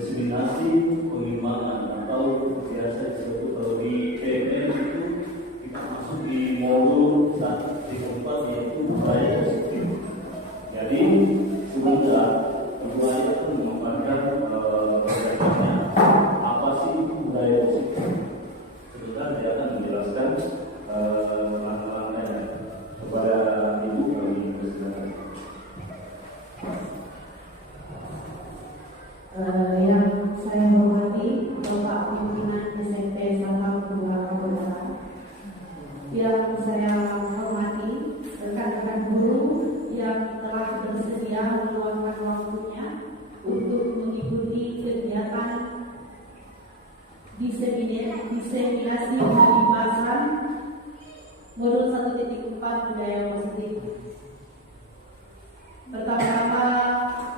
diseminasi pengimanan atau biasa disebut kalau di PMR itu kita masuk di modul di tempat yaitu budaya positif. Jadi semoga budaya itu mengembangkan budayanya apa sih itu budaya positif. Sebentar saya akan menjelaskan langkah-langkahnya kepada ibu kami bersilakan. Yang saya hormati Bapak Pimpinan SMP Sabang Kedua Kabupaten, yang saya hormati rekan-rekan guru yang telah bersedia meluangkan waktunya untuk mengikuti kegiatan diseminasi pembahasan modul 1.4 budaya positif. Pertama-tama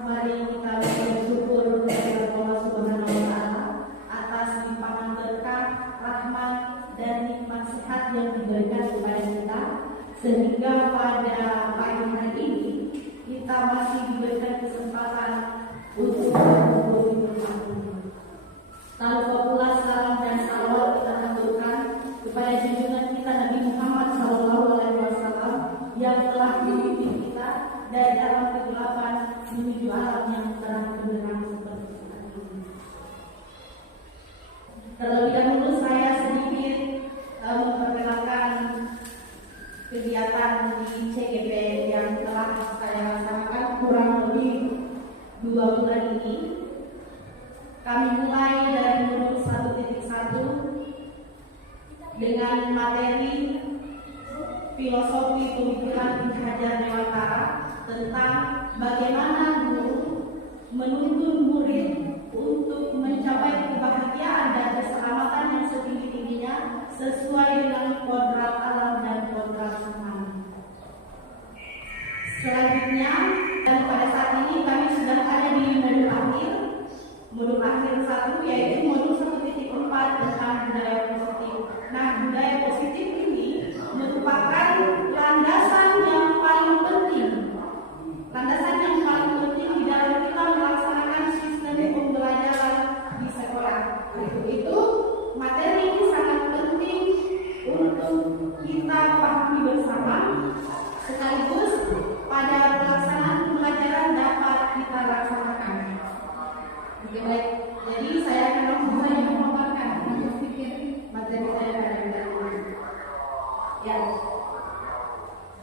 mari kita bersyukur kepada Allah Subhanahu wa Ta'ala atas limpahan berkah, rahmat dan nikmat sehat yang diberikan kepada kita, sehingga pada pagi hari ini kita masih diberikan kesempatan untuk berkumpul bersama. Tak lupa pula salam dan salawat kita haturkan kepada junjungan kita Nabi Muhammad SAW yang telah membimbing kita dari alam kegelapan menuju alam yang terang benderang seperti saat ini. Terlebih dahulu saya sedikit memperkenalkan kegiatan di CGP yang telah saya laksanakan kurang lebih 2 bulan ini. Kami mulai dari modul 1.1 dengan materi filosofi pemikiran Ibnu Hajar Dewantara tentang bagaimana guru menuntun murid untuk mencapai kebahagiaan dan keselamatan yang setinggi-tingginya sesuai dengan kodrat alam dan kodrat Tuhan. Selanjutnya, dan pada saat ini kami sudah ada di modul akhir 1, yaitu modul 1.4 tentang budaya positif. Nah, budaya positif ini merupakan landasan yang paling penting di dalam kita melaksanakan sistem pembelajaran di sekolah. Untuk itu, materi ini sangat penting untuk kita pahami bersama, sekaligus pada pelaksanaan pembelajaran dapat kita laksanakan. Oke, baik. Jadi saya akan langsung memaparkan untuk pikir materi saya pada hari ini. Ya.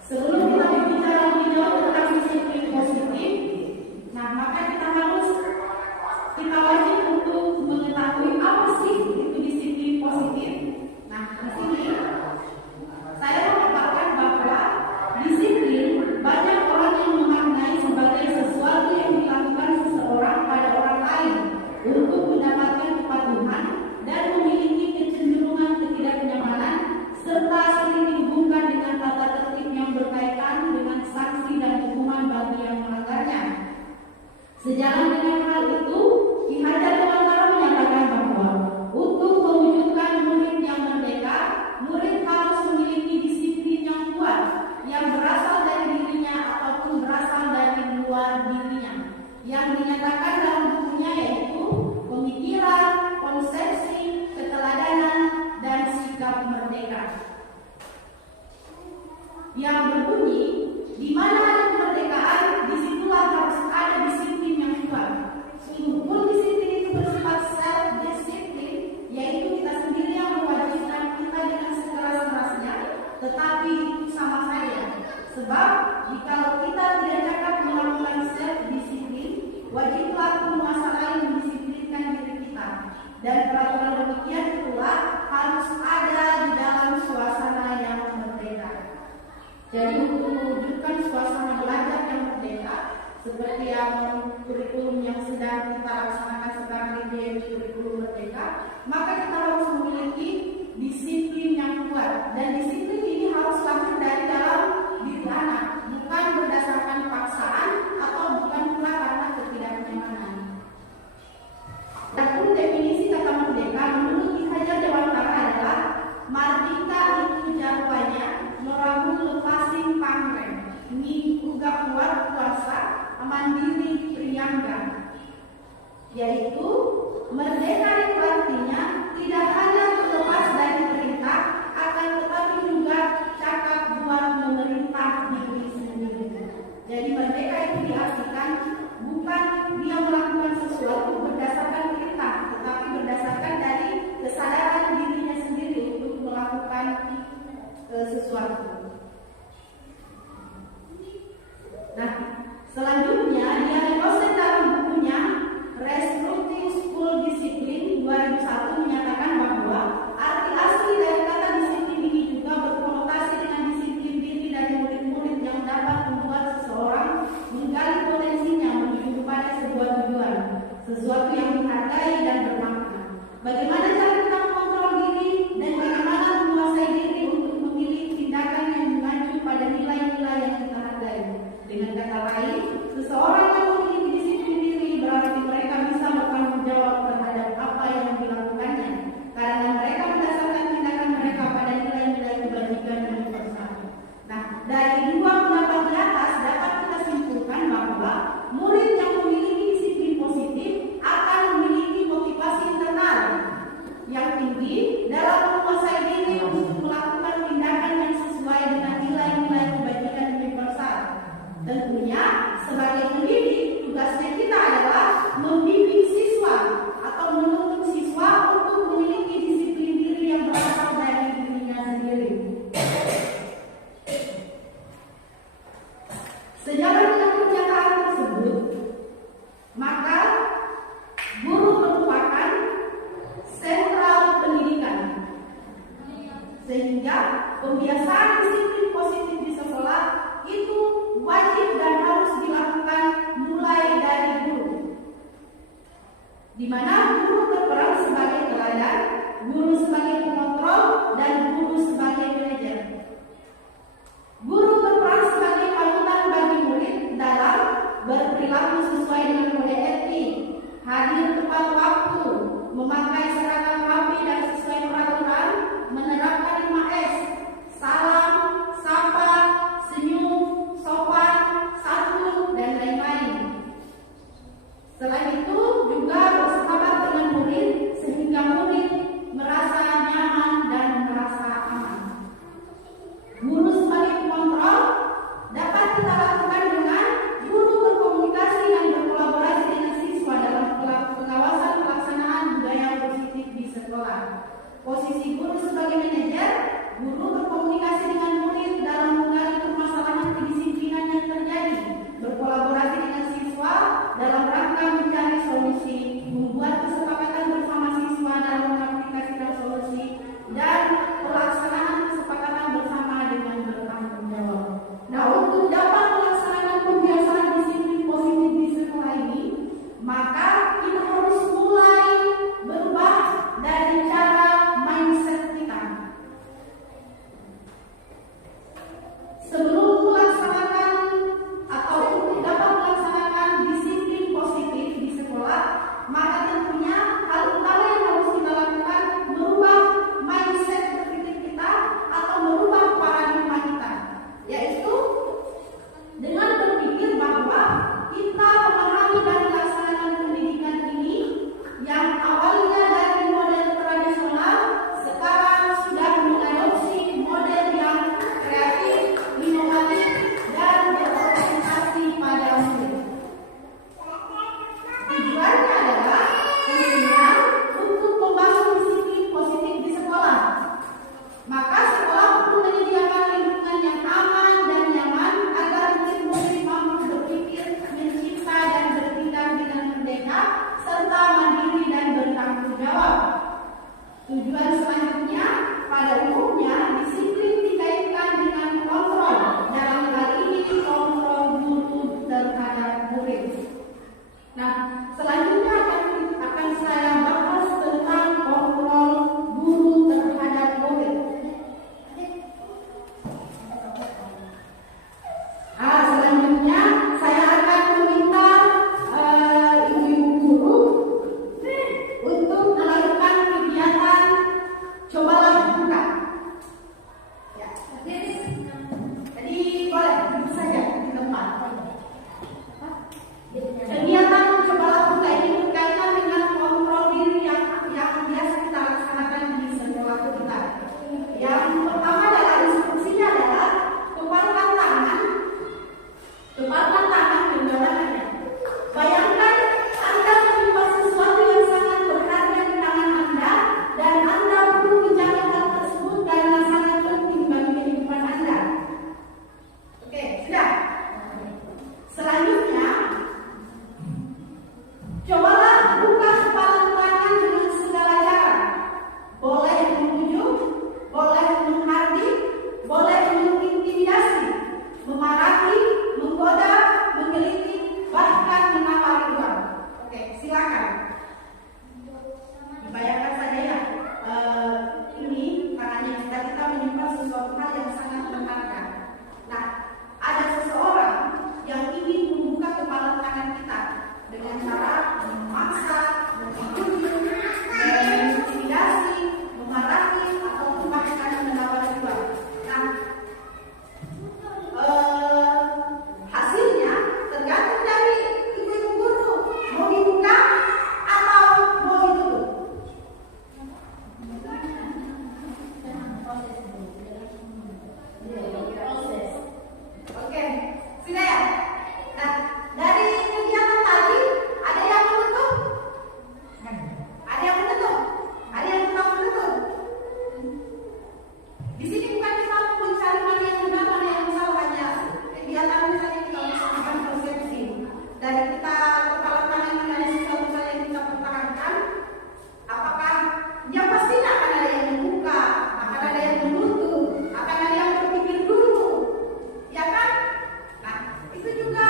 Sebelum kita berbicara lebih jauh tentang disiplin positif, nah maka kita wajib untuk mengetahui apa sih itu disiplin positif. Nah, di sini saya memaparkan bahwa disiplin banyak orang yang memaknai sebagai sesuatu yang dilakukan seseorang pada orang lain untuk mendapatkan kepatuhan dan memiliki kecenderungan ketidaknyamanan, serta sering dihubungkan dengan tata tertib yang berkaitan dengan sanksi dan hukuman bagi yang melanggarnya. Sejalan dengan hal itu, Ki Hajar Dewantara menyatakan bahwa untuk mewujudkan murid yang merdeka, murid harus memiliki disiplin yang kuat yang berasal dari dirinya ataupun berasal dari luar dirinya, yang dinyatakan dalam bukunya yaitu pemikiran, konsepsi, keteladanan, dan sikap merdeka. Yang berbunyi, di mana ada kemerdekaan, disitulah harus ada disiplin yang kuat. Sungguh disiplin itu bersifat self-disiplin, yaitu kita sendiri yang mewajibkan kita dengan sekeras-kerasnya, tetapi itu sama saja. Sebab jika kita tidak dapat melakukan self-disiplin, wajiblah penguasa lain mendisiplinkan diri kita. Dan peraturan demikian pula harus ada di dalam suasana yang merdeka. Jadi untuk mewujudkan suasana belajar yang merdeka, seperti yang kurikulum yang sedang kita laksanakan sekarang ini, kurikulum merdeka, maka kita harus memiliki disiplin yang kuat. Dan disiplin ini harus lahir dari dalam diri anak, bukan berdasarkan paksaan atau bukan pula karena ketidaknyamanan. Adapun definisi kata merdeka menurut Ki Hajar Dewantara adalah mardika itu jarwanya morahu lepasin pangreng ni uga kuat kuasa mandiri priangga, yaitu Merdeka itu artinya tidak hanya terlepas dari perintah, akan tetapi juga cakap buat memerintah diri sendiri. Jadi merdeka itu diartikan bukan dia melakukan sesuatu berdasarkan perintah, tetapi berdasarkan dari kesadaran dirinya sendiri untuk melakukan sesuatu. Nah, selanjutnya dia dosen dalam bukunya Restructuring School Discipline 2001 menyatakan bahwa arti asli dari kata disiplin ini juga berkonotasi dengan disiplin diri dari murid-murid yang dapat membuat seseorang menggali potensinya menuju kepada sebuah tujuan, sesuatu yang dihargai dan bermakna. Bagaimana cara kita mengontrol diri dan bagaimana menguasai diri untuk memilih tindakan yang mengacu pada nilai-nilai yang kita hargai. Dengan kata lain, seseorang yang memiliki disiplin diri berarti mereka bisa bertanggung jawab terhadap apa yang dilakukannya, karena mereka mendasarkan tindakan mereka pada nilai-nilai kebajikan universal. Nah, dari dua pendapat di atas dapat kita simpulkan bahwa murid yang memiliki disiplin positif akan memiliki motivasi internal yang tinggi dalam menguasai diri untuk melakukan tindakan yang sesuai dengan nilai-nilai kebajikan universal. Tentunya sebagai pendidik, tugasnya kita adalah membimbing siswa atau menuntut siswa untuk memiliki disiplin diri yang berasal dari dirinya sendiri. Sejalan dengan pernyataan tersebut, maka guru merupakan sentral pendidikan, sehingga pembiasaan disiplin positif di sekolah itu wajib dan harus dilakukan mulai dari guru, di mana guru berperan sebagai teladan, guru sebagai pengontrol, dan guru sebagai manajer. Guru berperan sebagai panutan bagi murid dalam berperilaku sesuai dengan kode etik, hadir tepat waktu, memakai seragam rapi dan sesuai peraturan, menerapkan 5S, salam, sapa, senyum, sopan, santun, dan lain-lain. Selain itu juga bersahabat dengan murid sehingga murid merasa nyaman dan merasa aman. Guru sebagai pengontrol dapat kita lakukan dengan guru berkomunikasi dan berkolaborasi dengan siswa dalam pengawasan pelaksanaan budaya positif di sekolah. Posisi guru sebagai manajer, guru berkomunikasi dengan murid dalam menggali permasalahan kedisiplinan yang terjadi, berkolaborasi dengan siswa dalam rangka mencari solusi, membuat kesepakatan bersama siswa dalam mengaplikasikan solusi, dan pelaksanaan kesepakatan bersama dengan bertanggung jawab. Nah, untuk dapat melaksanakan pembiasaan disiplin positif di sekolah ini, maka kita harus mulai berubah dari cara mindset kita. Sebelum melaksanakan atau untuk dapat melaksanakan disiplin positif di sekolah, maka tentunya hal utama yang harus kita lakukan merubah mindset berpikir kita atau merubah paradigma kita, yaitu dengan berpikir bahwa kita memahami dan melaksanakan pendidikan ini yang awalnya dari model tradisional sekarang sudah mengadopsi model yang kreatif, inovatif, dan berorientasi pada murid. Tujuannya adalah tentunya untuk membangun disiplin positif di sekolah. Maka sekolah perlu menyediakan lingkungan yang aman dan nyaman agar murid-murid mampu berpikir, mencipta, dan bertindak dengan merdeka serta mandiri dan bertanggung jawab. Tujuan selanjutnya, pada umumnya disiplin dikaitkan dengan kontrol. Dalam hal ini kontrol guru terhadap murid. Nah, selanjutnya akan saya Cobalah buka kepala tangan dengan segala cara. Boleh membujuk, boleh menghardik, boleh mengintimidasi, memarahi, menggoda, menggelitik, bahkan menawari uang. Oke, silakan. Bayangkan saja ya, ini tangannya kita menyimpan sesuatu hal yang sangat menghargai. Nah, ada seseorang yang ingin membuka kepala tangan kita dengan cara memaksa, membujuk, mengintimidasi, memarahi, atau bahkan menawari uang. Nah, hasilnya tergantung dari ibu guru mau dibuka atau mau ditutup. Oke, sudah ya? Nah, dari kegiatan tadi ada yang menutup? Ada yang menutup? Ada yang tetap menutup? Di sini bukan kita mencari mana yang benar, mana yang salah, hanya kegiatan misalnya kita melakukan persepsi. Dari kita kepala tangan ada sesuatu yang kita pertahankan, apakah yang pastinya akan ada yang membuka, akan ada yang menutup, akan ada yang berpikir dulu, ya kan? Nah, itu juga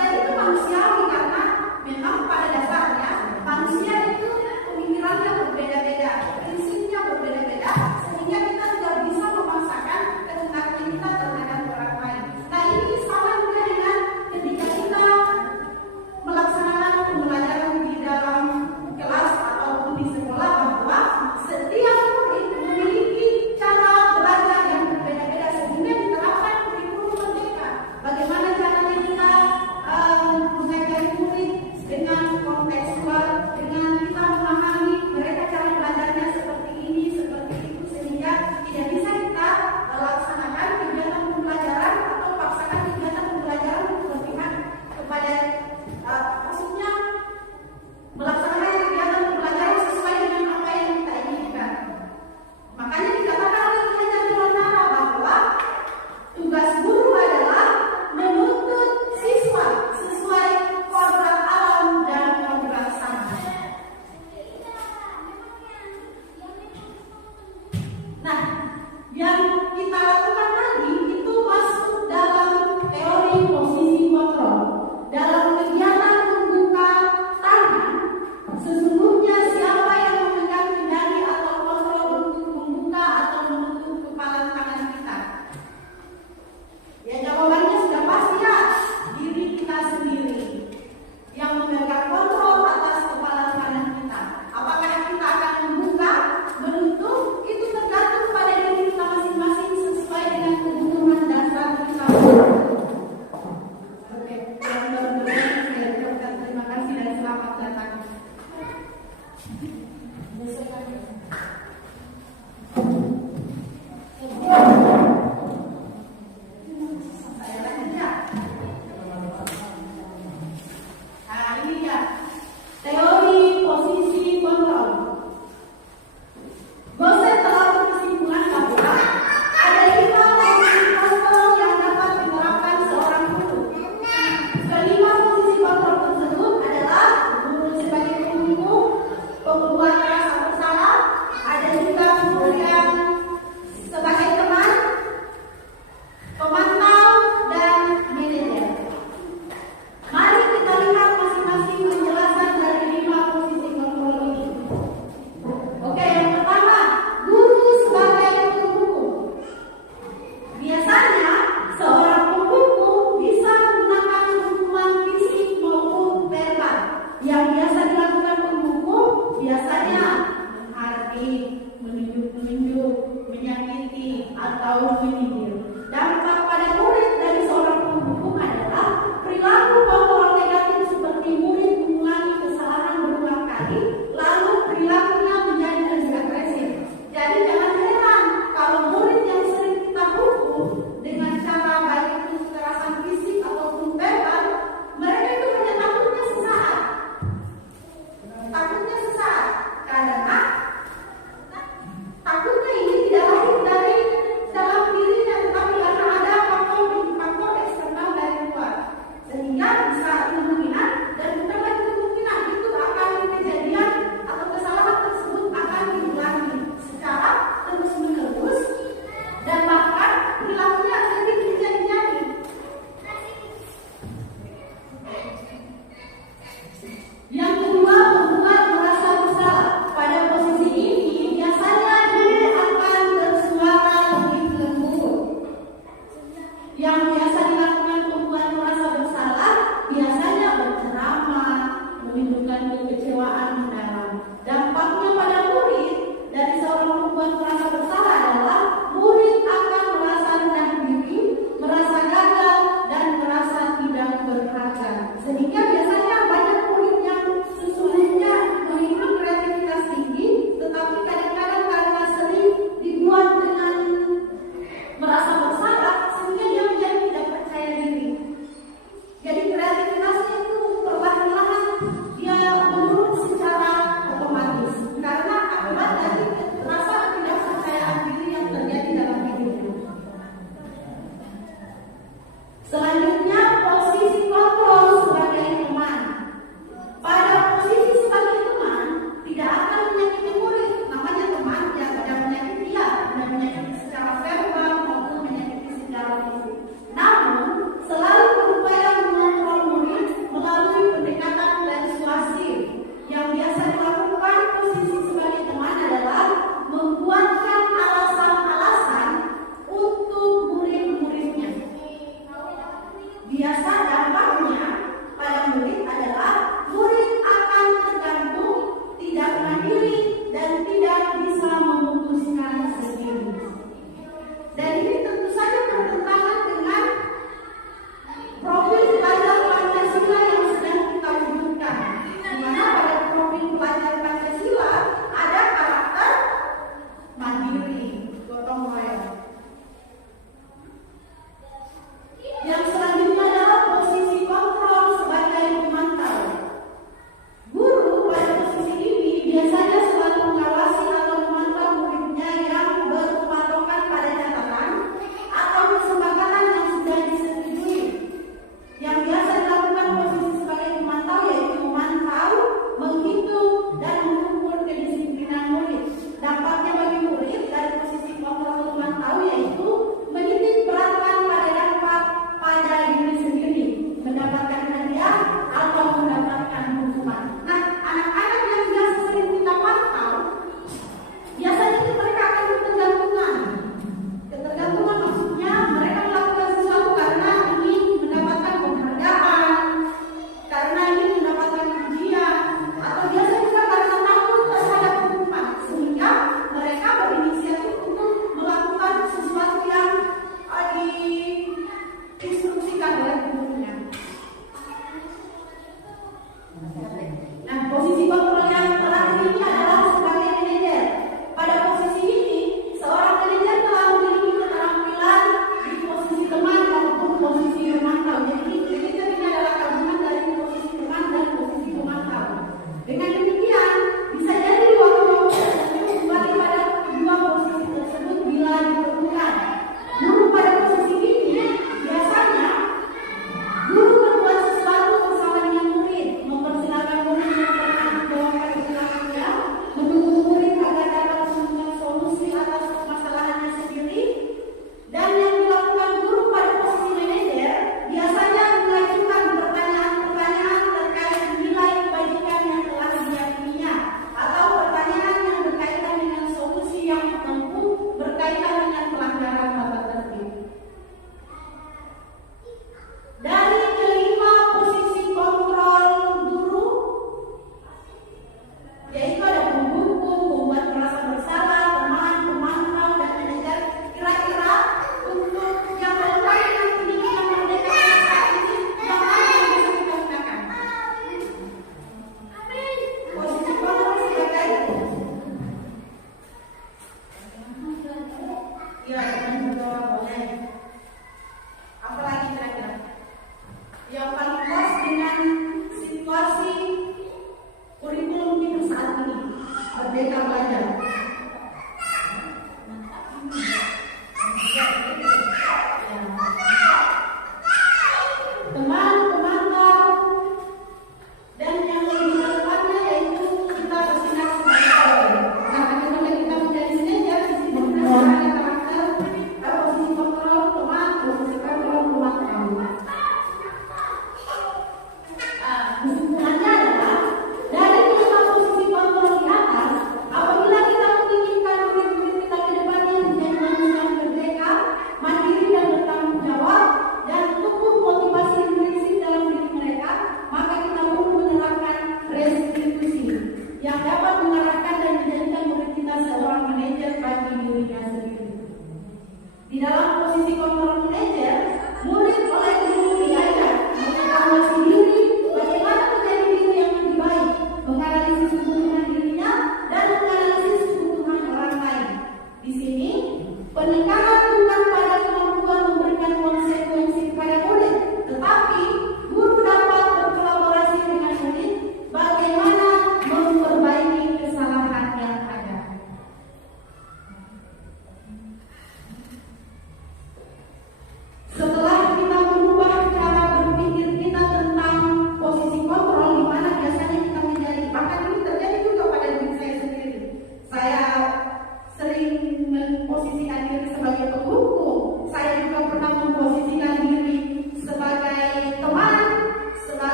dan itu manusiawi karena memang pada dasarnya manusia itu pemikirannya berbeda-beda, prinsipnya berbeda-beda, sehingga kita tidak bisa memaksakan kehendaknya kita terhadap orang lain. Nah, ini sama juga dengan ketika kita melaksanakan pembelajaran di dalam kelas ataupun di sekolah, bahwa setiap murid memiliki cara belajar yang berbeda-beda sehingga diterapkan kurikulum merdeka. Bagaimana caranya kita mengajari murid dengan kontekstual, dengan kita memahami mereka cara belajarnya seperti ini, seperti itu, sehingga tidak bisa kita laksanakan kegiatan pembelajaran atau paksakan kegiatan pembelajaran untuk berpihak kepada maksudnya melaksanakan kegiatan pembelajaran sesuai dengan apa yang kita inginkan. Makanya dikatakan oleh Ki Hajar Dewantara bahwa tugas guru adalah menuntut siswa sesuai kodrat alam dan kodrat sang. Nah, yang kita lakukan tadi itu masuk dalam teori posisi kontrol. Dalam kegiatan membuka tangan, sesungguhnya siapa yang memegang kendali atau kontrol untuk membuka atau menutup kepala tangan kita? Ya, jawabannya sudah pasti ya, diri kita sendiri yang memegang kontrol atas kepala tangan kita. Apakah kita akan membuka, menutup, itu tergantung pada diri kita masing-masing sesuai dengan kebutuhan dasar kita. Oke, yang benar-benar saya ucapkan terima kasih dan selamat datang. Saya lanjut ya. Nah, ini ya teori posisi kontrol. Gosen telah berkesimpulan bahwa ada 5 posisi kontrol yang dapat diterapkan seorang guru. Kelima posisi kontrol tersebut adalah guru sebagai pembuku, pembuat rasa bersalah, ada juga guru yang sebagai teman, pemantau, dan manajer. Mari kita lihat masing-masing penjelasan dari 5 posisi kontrol ini. Oke, yang pertama, guru sebagai pembuku. Biasanya seorang pembuku bisa menggunakan hukuman fisik maupun verbal. Yang biasa dilakukan pembuku biasanya menghardik, menunjuk-menunjuk, menyakiti, atau menyindir. Dampak pada murid dari seorang pembuku adalah perilaku kontrol negatif seperti murid mengulangi kesalahan berulang kali, lalu perilakunya menjadi lebih agresif. Jadi jangan heran kalau murid yang sering kita hukum dengan cara baik itu kekerasan fisik ataupun verbal, mereka itu hanya takutnya sesaat. Takutnya sesaat karena takutnya ini tidak lahir dari dalam dirinya, tetapi karena ada faktor eksternal dari luar, sehingga bisa kemungkinan dan bukan lagi kemungkinan itu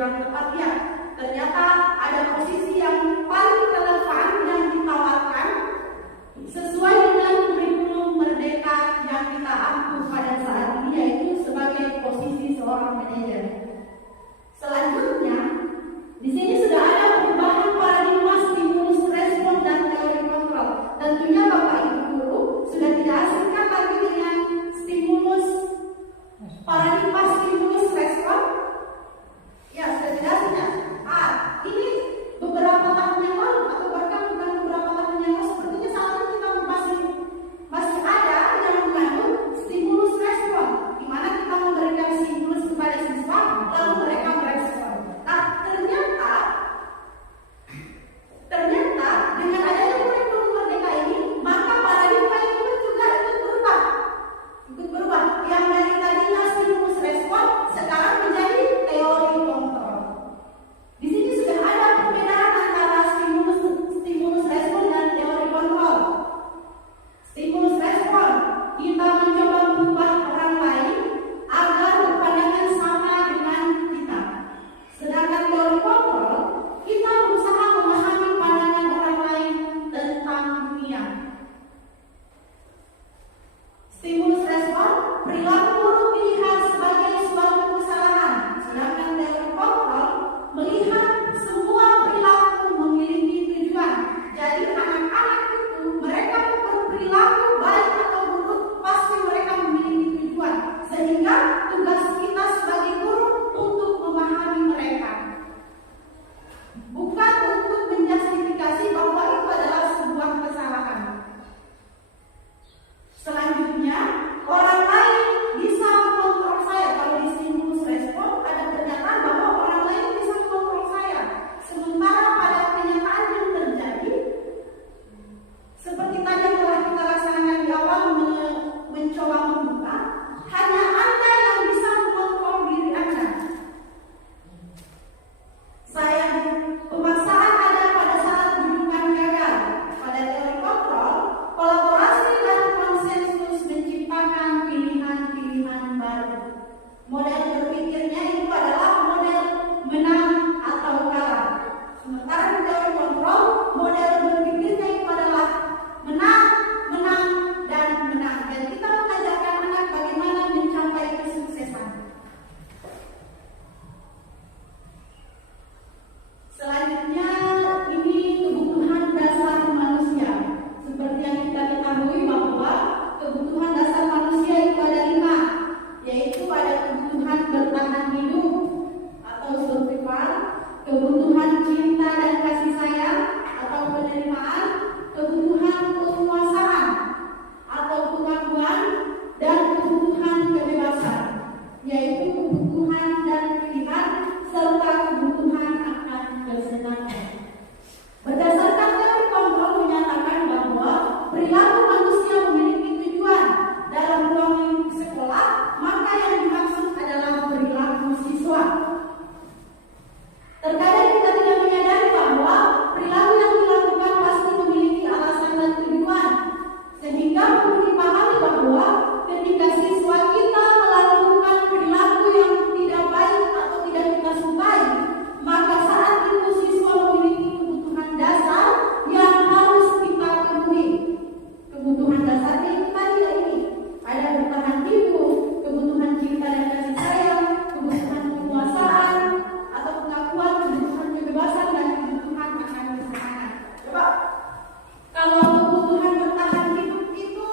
kurang tepat ya. Ternyata ada posisi yang paling relevan yang ditawarkan sesuai dengan kurikulum merdeka yang kita ampu pada saat ini, yaitu sebagai posisi seorang manajer. Selanjutnya, di sini sudah ada perubahan paradigma stimulus respon dan teori kontrol. Tentunya Bapak Ibu guru sudah tidak asingkan lagi dengan paradigma stimulus respon. Ya, sudah tidak asing ya. Ini beberapa tahun yang lalu atau bahkan bukan beberapa tahun yang lalu, sepertinya saat ini kita masih ada yang mengandung stimulus respon, di mana kita memberikan stimulus kepada siswa lalu mereka merespon. Nah, ternyata dengan adanya kurikulum merdeka ini, maka paradigma itu juga ikut berubah. Yang dari tadinya stimulus respon sekarang menjadi teori kontrol. Di sini sudah ada perbedaan antara stimulus respon dan teori kontrol. Stimulus respon, kita mencoba mengubah orang lain agar berpandangan sama dengan kita. Sedangkan teori kontrol, kita berusaha memahami pandangan orang lain tentang dunia. Stimulus respon, perilaku buruk dilihat sebagai suatu kesalahan. Sedangkan teori kontrol melihat semua perilaku memiliki tujuan. Jadi anak-anak itu mereka berperilaku baik atau buruk pasti mereka memiliki tujuan. Sehingga tugas kita sebagai guru untuk memahami mereka, bukan untuk menjustifikasi bahwa itu adalah sebuah kesalahan. Selanjutnya, orang lain bisa mengontrol saya. Kalau di stimulus respon ada pernyataan bahwa orang lain bisa mengontrol saya. Sementara pada kenyataan yang terjadi, seperti tadi yang telah kita laksanakan di awal mencoba membuka, hanya Anda yang bisa mengontrol diri Anda. Pemaksaan ada pada saat rujukan gagal. Pada teori kontrol, kolaborasi dan konsensus menciptakan pilihan-pilihan baru. Model berpikirnya itu adalah model menang atau kalah. Sementara di teori kontrol, model berpikirnya itu adalah menang, menang, dan menang. Dan kita mengajarkan anak bagaimana mencapai kesuksesan. Selanjutnya, ini kebutuhan dasar manusia. Seperti yang kita ketahui bahwa kebutuhan dasar manusia itu ada 5, yaitu ada kebutuhan bertahan hidup atau survival, kebutuhan cinta dan kasih sayang atau penerimaan, kebutuhan penguasaan atau pengakuan, dan kebutuhan kebebasan, yaitu kebutuhan dan pilihan serta kebutuhan akan kesenangan. Berdasarkan teori kontrol menyatakan bahwa perilaku manusia memiliki tujuan. Dalam ruang lingkup sekolah, maka yang dimaksud adalah perilaku siswa. Terkadang kita tidak menyadari bahwa perilaku yang dilakukan pasti memiliki alasan dan tujuan, sehingga perlu dipahami bahwa ketika siswa kita melakukan perilaku yang tidak baik atau tidak kita sukai, maka saat itu siswa memiliki kebutuhan dasar yang harus kita penuhi. Kebutuhan dasarnya itu tadi ini. Ada bertahan hidup, kebutuhan cinta dan kasih sayang, kebutuhan penguasaan atau pengakuan, kebutuhan kebebasan, dan kebutuhan akan kesenangan. Coba, kalau kebutuhan bertahan hidup itu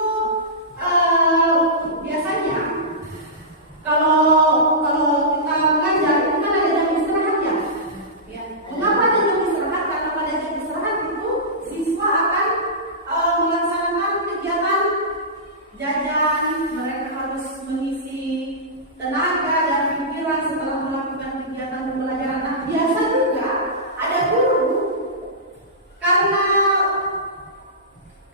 biasanya kalau kita mengajar itu kan ada jam istirahat ya. Mengapa ada jam istirahat? Karena pada jam istirahat itu siswa akan melaksanakan kegiatan jajan, mereka harus mengisi tenaga dan pikiran setelah melakukan kegiatan pembelajaran. Nah, biasa juga ada guru, karena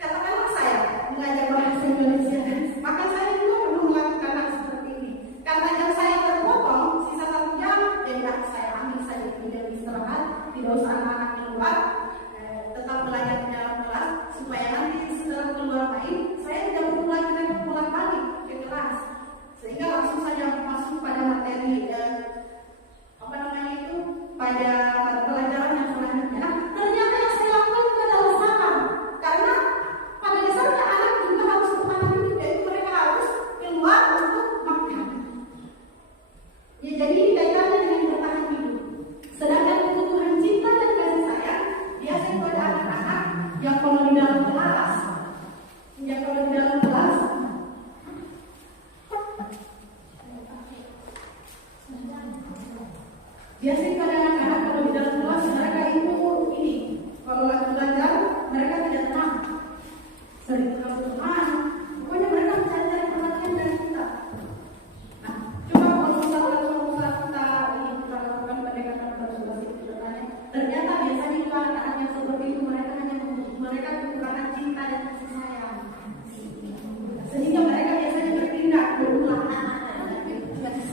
katakanlah saya mengajar bahasa Indonesia, maka saya juga perlu melakukan hal seperti ini. Karena jam saya terpotong, sisa 1 jam, jadi saya ambil saja jam istirahat, tidak usah anak-anak keluar, tetap belajar di dalam kelas, supaya nanti setelah keluar main, saya tidak perlu lagi pulang balik ke kelas, sehingga langsung saja masuk pada materi Biasanya pada anak-anak kalau di dalam kelas mereka itu ini, kalau lagi belajar mereka tidak tenang, sering teman, pokoknya mereka mencari perhatian dari kita. Nah, coba kalau kita lakukan pendekatan persuasif kedepannya, ternyata biasanya itu anak-anak yang seperti itu mereka kekurangan cinta dan kasih sayang, sehingga mereka biasanya bertindak berulang.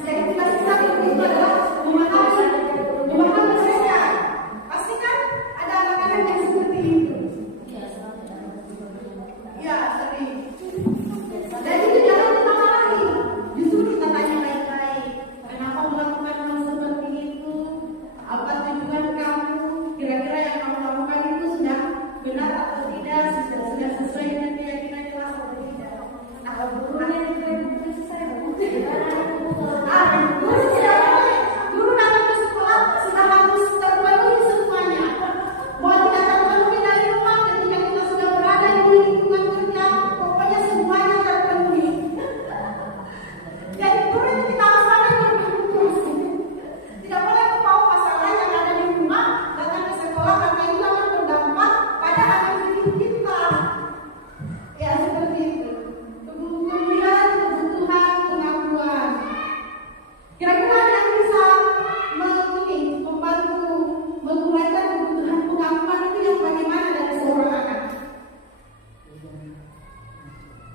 Jadi kita itu adalah memahami saja. Pasti kan ada anak-anak yang seperti itu. Ya, sering. Dan itu jangan kita marahi. Justru kita tanya baik-baik. Kenapa melakukan hal seperti itu? Apa tujuan kamu? Kira-kira yang kamu lakukan itu sudah benar atau tidak? Sudah sesuai dengan keyakinan kelas atau tidak? Nah, kalau gurunya itu selesai. Guru datang ke sekolah sudah harus terpenuhi semuanya. Mau tidak terpenuhi dari rumah, ketika kita sudah berada di lingkungan kerja, pokoknya semuanya terpenuhi. Jadi guru itu kita harus pandai berpikir. Tidak boleh membawa masalah yang ada di rumah datang ke sekolah, karena itu akan berdampak pada anak didik kita. Ya, seperti itu. Kemudian kebutuhan pengakuan. Kira-kira ada yang bisa membantu menguraikan kebutuhan pengakuan itu yang bagaimana dari seorang anak?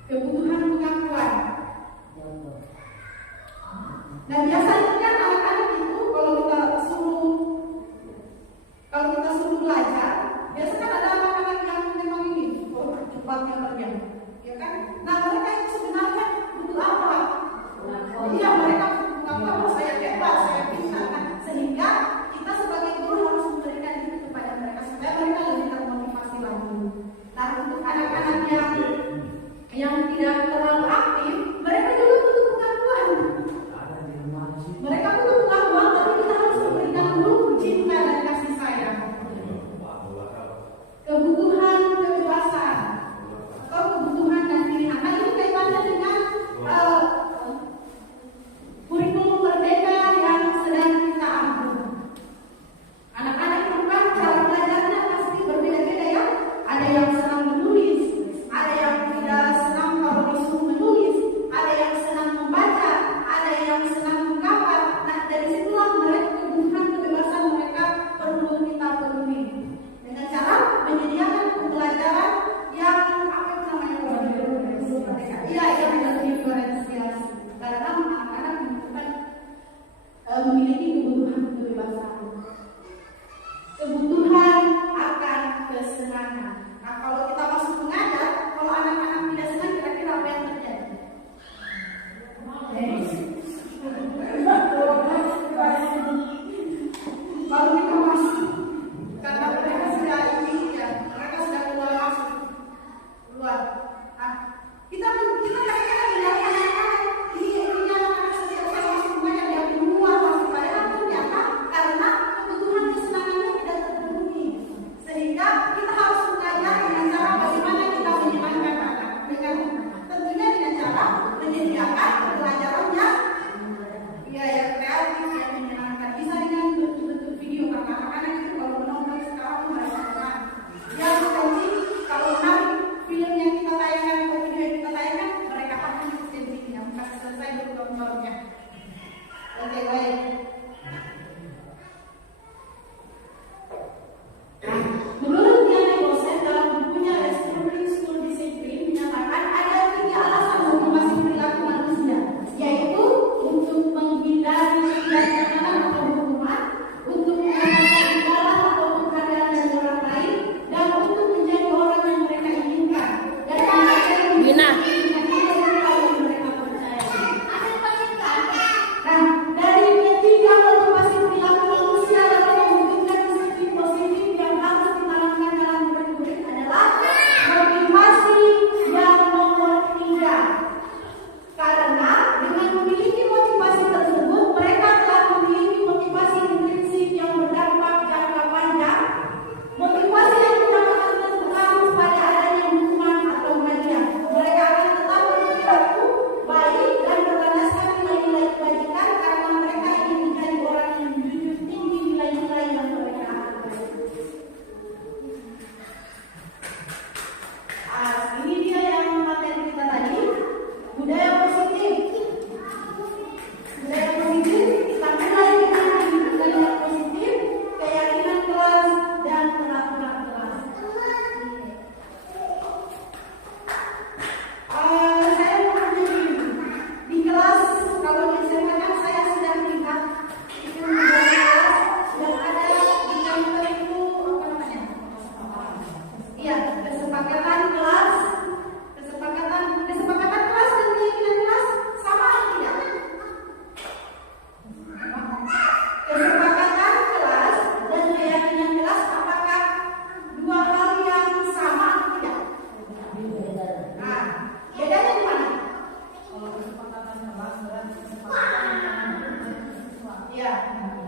Kebutuhan pengakuan. Dan biasanya kan anak-anak itu kalau kita suruh belajar, biasanya kan ada anak-anak yang memang ini, cepatnya kerja, ya kan? Nah, mereka itu sebenarnya butuh apa? Iya, mereka butuh saya hebat, saya bisa, kan? Sehingga kita sebagai guru harus memberikan itu kepada mereka supaya mereka lebih termotivasi lagi. Nah, untuk anak-anak yang tidak terlalu aktif, mereka juga butuh pengakuan. Mereka butuh pengakuan, tapi kita harus memberikan dulu cinta dan kasih sayang. Kebutuhan kebebasan atau kebutuhan dan pilihan. Nah, ini kaitannya dengan kurikulum merdeka yang sedang kita ambil. Anak-anak itu kan cara belajarnya pasti berbeda-beda ya. Ada yang senang menulis, ada yang tidak senang kalau disuruh menulis, ada yang senang membaca, ada yang senang menggambar. Nah, dari situlah mereka kebutuhan kebebasan mereka perlu kita penuhi dengan cara menyediakan pembelajaran yang apa itu namanya mereka? Iya, yang berdiferensiasi. Karena anak-anak memiliki kebutuhan kebebasan, kebutuhan akan kesenangan. Nah, kalau kita masuk mengajar, kalau anak-anak tidak senang, kira-kira apa yang terjadi? Baru kita masuk, karena mereka sudah ini ya, mereka sudah keluar masuk, keluar. Nah, kita kadang-kadang bilang anak-anak ini anak-anak sosial masuk mengajar yang keluar masuk, padahal ternyata karena kebutuhan kesenangannya tidak terpenuhi, sehingga kita harus mengajar dengan cara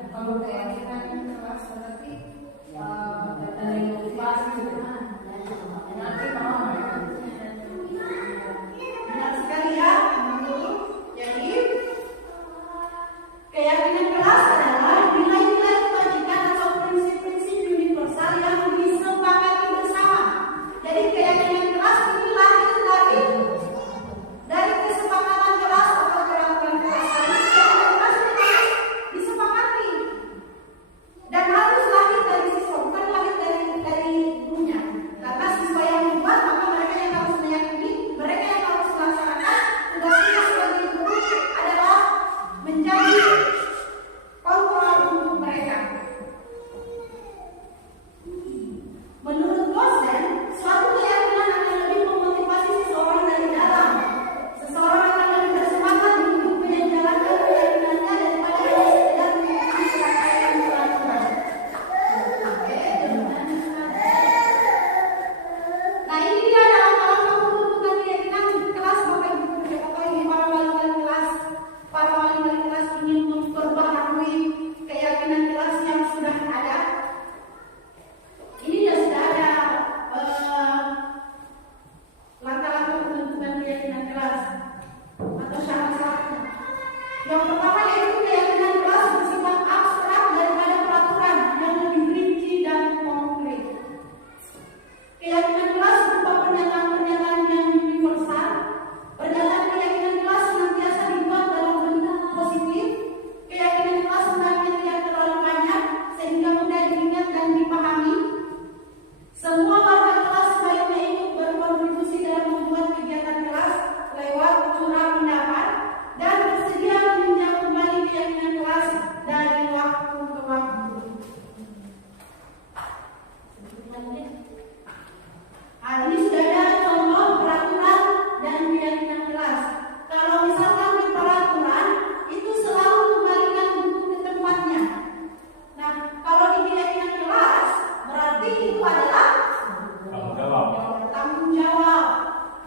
Kalau kayak kita ini kelas berarti dari motivasi nanti mau benar sekali ya. Jadi keyakinan kelas adalah nilai-nilai kebajikan atau prinsip-prinsip universal yang disepakati bersama. Jadi keyakinan kelas ini lahir dari kesepakatan kelas atau peraturan kelas. Keyakinan kelas ini disepakati dan harus lahir dari siswa, bukan lahir dari gurunya. Karena siswa yang membuat, maka mereka yang harus meyakini, mereka yang harus melaksanakan. Tugasnya sebagai guru adalah menjadi kontrol untuk mereka. Menurut dosen, suatu keyakinan akan lebih memotivasi seseorang dari dalam. Seseorang akan lebih bersemangat untuk menjalankan keyakinannya daripada hanya sekedar mengikuti serangkaian peraturan. Nah, ini dia dalam pembentukan keyakinan kelas Bapak Ibu guru. Apakah ini para wali kelas ingin memperbaharui keyakinan kelas yang sudah ada? Ini dia sudah ada langkah-langkah pembentukan keyakinan kelas atau syarat-syaratnya. Yang pertama yaitu keyakinan kelas bersifat abstrak daripada peraturan yang lebih rinci dan konkret. Keyakinan kelas berupa pernyataan-pernyataan yang universal. Pernyataan keyakinan kelas senantiasa dibuat dalam bentuk positif. Keyakinan kelas hendaknya tidak terlalu banyak sehingga mudah diingat dan dipahami. Semua warga kelas sebaiknya ikut berkontribusi dalam membuat kegiatan kelas lewat curah pendapat dan bersedia meninjau kembali keyakinan kelas dari waktu ke waktu. Ini sudah ada contoh peraturan dan keyakinan kelas. Kalau misalkan di peraturan itu selalu kembalikan buku ke tempatnya. Nah, kalau di keyakinan kelas berarti itu adalah tanggung jawab.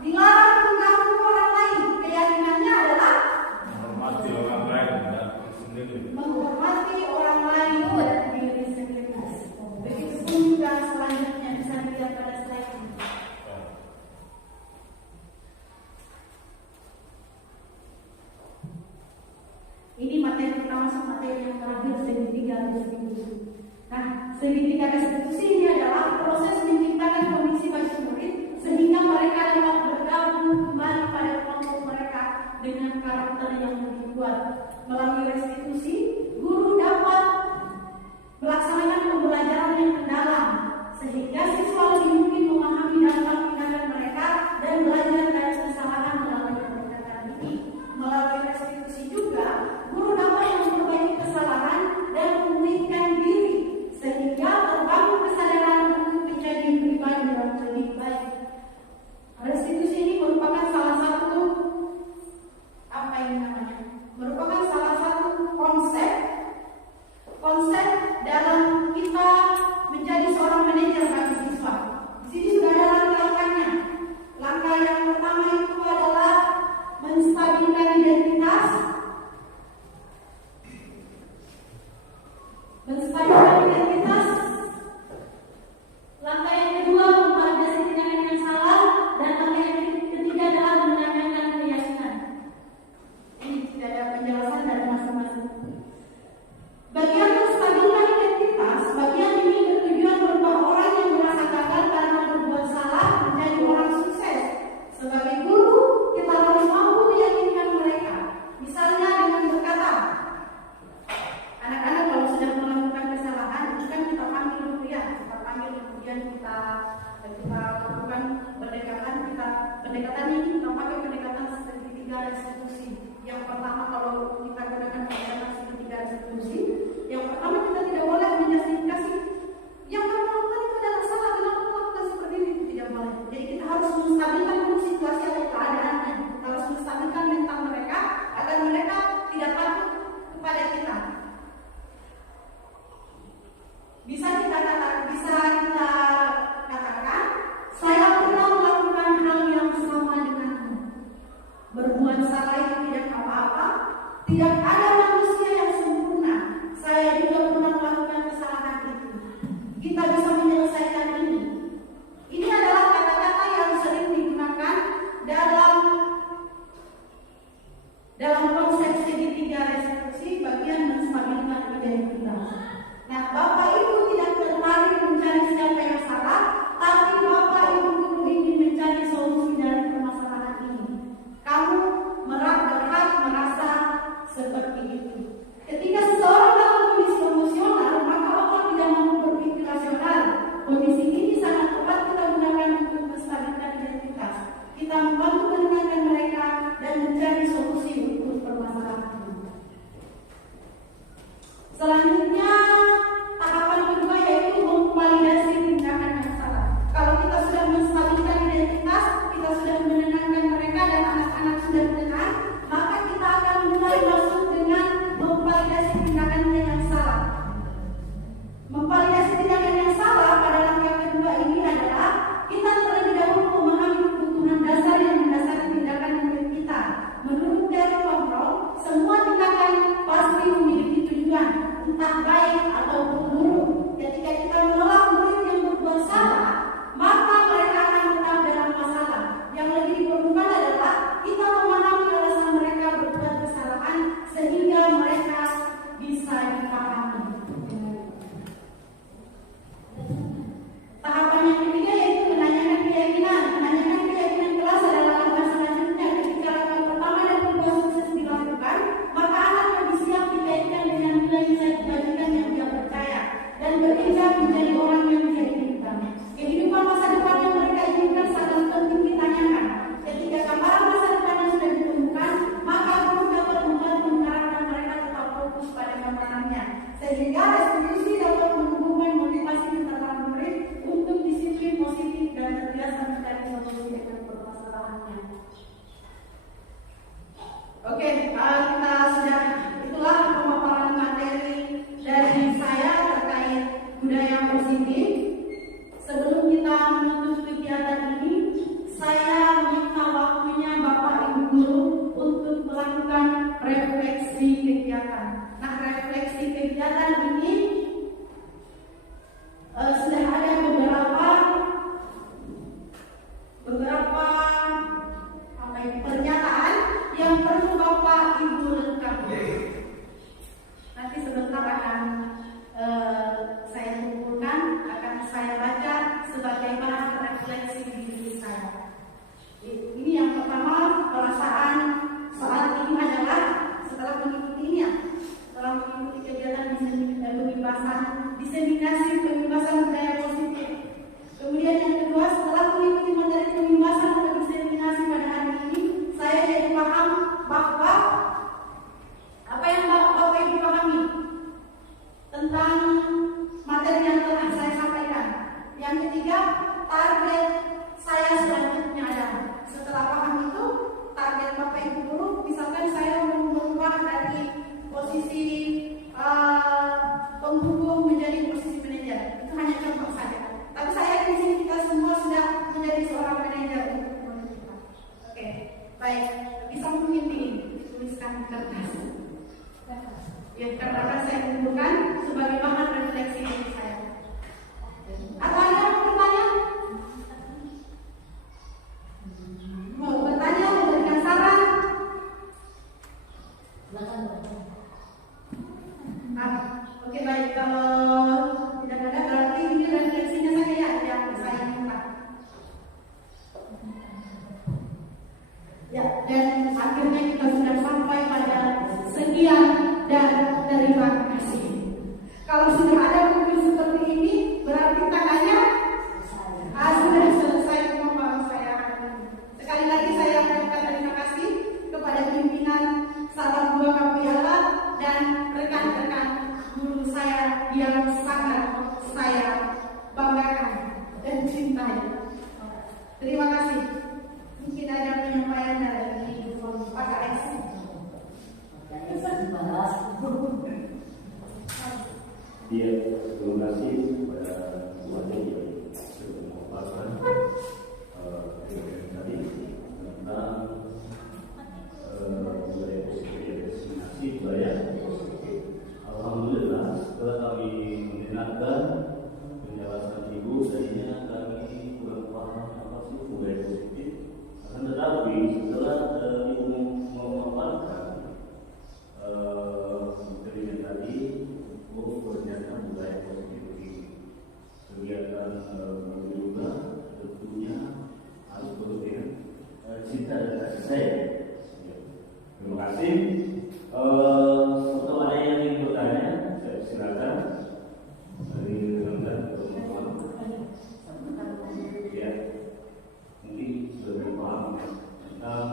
Dilarang mengganggu orang lain. Keyakinannya adalah menghormati orang lain dan sendiri. menghormati orang lain dan diri sendiri. Begitu juga selanjutnya bisa dilihat pada slide ini. Ini materi pertama sama materi yang terakhir segitiga restitusi. Nah, segitiga restitusi ini adalah proses menciptakan kondisi bagi murid sehingga mereka dapat bergabung kembali pada kelompok mereka dengan karakter yang lebih kuat. Melalui restitusi, guru dapat melaksanakan pembelajaran yang mendalam sehingga siswa lebih mungkin memahami dampak tindakan mereka dan belajar dari kesalahan melalui pendekatan ini. Melalui restitusi juga, guru dapat memperbaiki kesalahan dan memulihkan diri sehingga terbangun kesadaran untuk menjadi pribadi yang lebih baik. Restitusi ini merupakan salah satu merupakan salah satu konsep dalam kita menjadi seorang manajer bagi siswa. Di sini sudah ada langkah-langkahnya. Langkah yang pertama itu adalah menstabilkan identitas. Langkah yang kedua memvalidasi tindakan yang salah, dan langkah yang ketiga adalah menanyakan keyakinan. Ini tidak ada penjelasan dari masing-masing. Bagian menstabilkan identitas, bagian ini bertujuan berubah orang yang merasa gagal karena berbuat salah menjadi orang sukses. Sebagai guru, kita harus mampu meyakinkan mereka. Misalnya dengan berkata, anak-anak kalau sudah melakukan kesalahan, itu kan kita panggil dulu ya, kemudian kita lakukan pendekatan ini kita pakai pendekatan segitiga restitusi. Yang pertama, kalau kita gunakan pendekatan segitiga restitusi, yang pertama kita tidak boleh menjustifikasi yang kamu lakukan itu adalah salah, kenapa kamu lakukan seperti ini, itu tidak boleh. Jadi kita harus menstabilkan dulu situasi atau keadaannya. Kita harus menstabilkan mental mereka agar mereka tidak takut kepada kita. Bisa kita katakan, saya pernah melakukan hal yang sama denganmu. Berbuat salah itu tidak apa-apa. Tidak ada manusia yang sempurna. Saya Selanjutnya, tahapan kedua yaitu memvalidasi tindakan yang salah. Kalau kita sudah menstabilkan identitas, kita sudah menenangkan mereka dan anak-anak sudah tenang, maka kita akan mulai masuk dengan memvalidasi tindakan yang salah. Memvalidasi tindakan yang salah pada langkah kedua ini adalah kita terlebih dahulu memahami kebutuhan dasar yang mendasari tindakan murid kita. Menurut teori kontrol, semua tindakan pasti memiliki tujuan, entah baik ataupun buruk. Ketika kita menolak murid yang berbuat salah, maka mereka akan tetap dalam masalah. Yang lebih diperlukan adalah kita memahami alasan mereka berbuat kesalahan sehingga mereka bisa dipahami. Tahapan yang ketiga yaitu menanyakan keyakinan. Menanyakan keyakinan kelas adalah langkah selanjutnya. Ketika langkah pertama dan kedua sukses dilakukan, maka anak lebih siap dikaitkan dengan nilai-nilai kebajikan yang dia percaya dan berijab menjadi orang yang menjadi bintang. Kehidupan masa depan yang mereka inginkan sangat penting ditanyakan. Ketika gambaran masa depan yang sudah ditemukan, maka guru dapat membantu mengarahkan mereka tetap fokus pada gambarannya, sehingga restitusi dapat menumbuhkan motivasi internal murid untuk disiplin positif dan terbiasa mencari solusi dengan permasalahannya. Oke, kita sudah, itulah pemaparan materi dari saya terkait budaya positif. Sebelum kita menutup kegiatan ini, saya minta waktunya Bapak Ibu Guru untuk melakukan refleksi kegiatan. Nah, refleksi kegiatan ini sudah ada beberapa pernyataan yang perlu Bapak Ibu lengkapi. Nanti sebentar akan saya kumpulkan, akan saya baca sebagai bahan refleksi diri saya. Ini yang pertama, perasaan saat ini adalah setelah mengikuti kegiatan diseminasi pembebasan budaya positif. Kemudian yang kedua, setelah mengikuti materi pembebasan atau diseminasi pada hari ini, saya jadi paham bahwa apa yang Bapak Ibu pahami tentang materi yang telah saya sampaikan. Yang ketiga, target saya selanjutnya adalah setelah paham itu, target Bapak Ibu Guru, misalkan saya merubah dari posisi penghubung menjadi posisi manajer. Itu hanya contoh saja. Tapi saya di sini kita semua sudah menjadi seorang manajer untuk teman kita. Oke, baik. Bisa mungkin dituliskan di kertas. Ya, karena akan saya kumpulkan sebagai bahan refleksi diri saya. Atau ada yang mau bertanya? Mau bertanya, mau memberikan saran? Oke, baik. Kalau tidak ada, berarti ini refleksinya saja yang saya minta. Ya, dan akhirnya kita sudah sampai pada sekian dan terima kasih. Kalau sudah ada buku seperti ini, berarti tandanya sudah selesai pemaparan saya. Sekali lagi saya ucapkan terima kasih kepada pimpinan Sabang Dua Kapiala dan rekan-rekan guru saya yang sangat saya banggakan dan cintai. Terima kasih. Mungkin ada penyampaian dari Pak KS. Iya, terima kasih kepada semuanya yang sudah memaparkan tadi tentang budaya positif destinasi budaya. Alhamdulillah, setelah kami mendengarkan penjelasan Ibu, tadinya kami kurang paham apa sih budaya positif. Akan tetapi setelah Ibu memaparkan materinya tadi, ternyata budaya positif ini kegiatan berubah, tentunya harus penuh dengan cinta dan kasih sayang. Terima kasih. Atau ada yang ingin bertanya, saya silakan. Dari rekan-rekan teman-teman. Ya, mungkin sudah paham tentang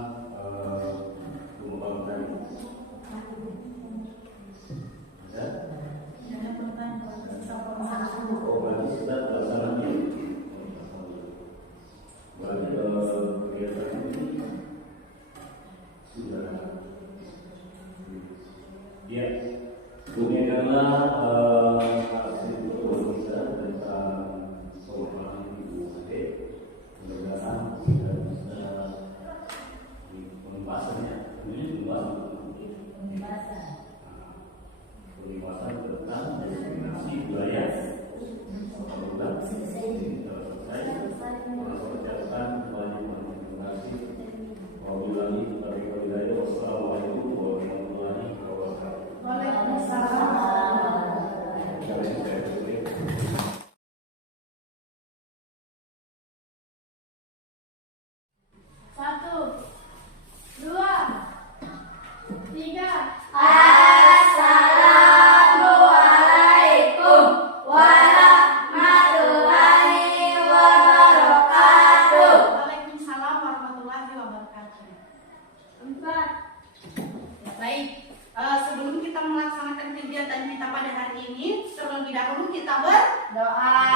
ini, terlebih dahulu kita berdoa.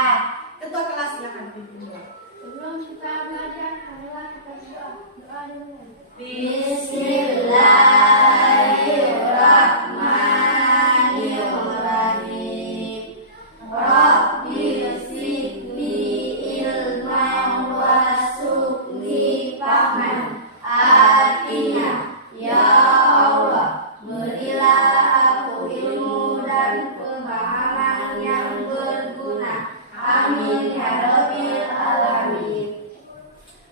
Ketua kelas silakan pimpin doa. Sebelum kita belajar, marilah kita berdoa. Doa dulu. Bismillahirrahmanirrahim. Rabbi zidni ilman warzuqni fahman. Artinya, ya Allah, berilah aku ilmu dan pemahaman yang berguna. Amin ya Rabbil alamin.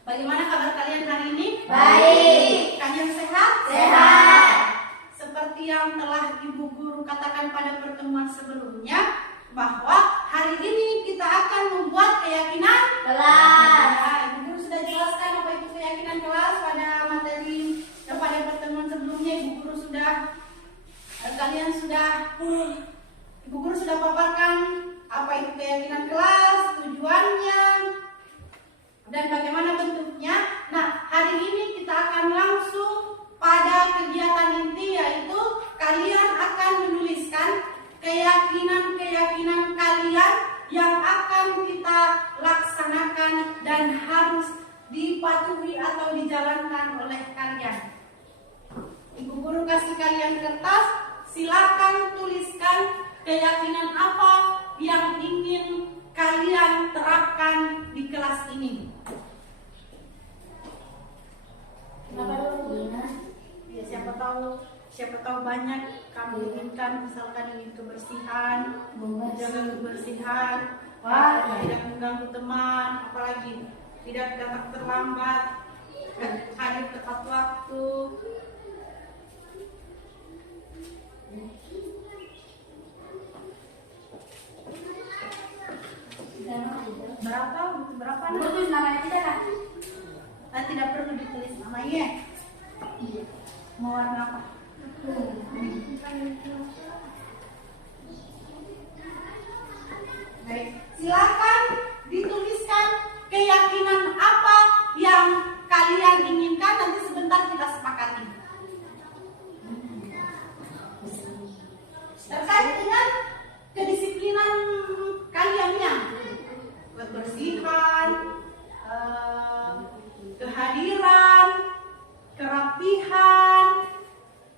Bagaimana kabar kalian hari ini? Baik. Kalian sehat? Sehat. Seperti yang telah Ibu Guru katakan pada pertemuan sebelumnya, bahwa hari ini kita akan membuat keyakinan Kelas. Ya, Ibu Guru sudah jelaskan apa itu keyakinan kelas pada materi pada pertemuan sebelumnya. Ibu Guru sudah Ibu Guru sudah paparkan apa itu keyakinan kelas, tujuannya, dan bagaimana bentuknya. Nah, hari ini kita akan langsung pada kegiatan inti, yaitu kalian akan menuliskan keyakinan-keyakinan kalian yang akan kita laksanakan dan harus dipatuhi atau dijalankan oleh kalian. Ibu Guru kasih kalian kertas, silakan tuliskan keyakinan apa yang ingin kalian terapkan di kelas ini. Ya, siapa tahu banyak kamu inginkan, misalkan ingin kebersihan, menjaga kebersihan, tidak mengganggu teman, apalagi tidak datang terlambat, hadir tepat waktu. Berapa nih? Tulis namanya tidak kan? Tidak perlu ditulis namanya. Mau warna apa? Baik, silakan dituliskan keyakinan apa yang kalian inginkan. Nanti sebentar kita sepakati. Terkait dengan kedisiplinan kaliannya, kebersihan, kehadiran, kerapihan,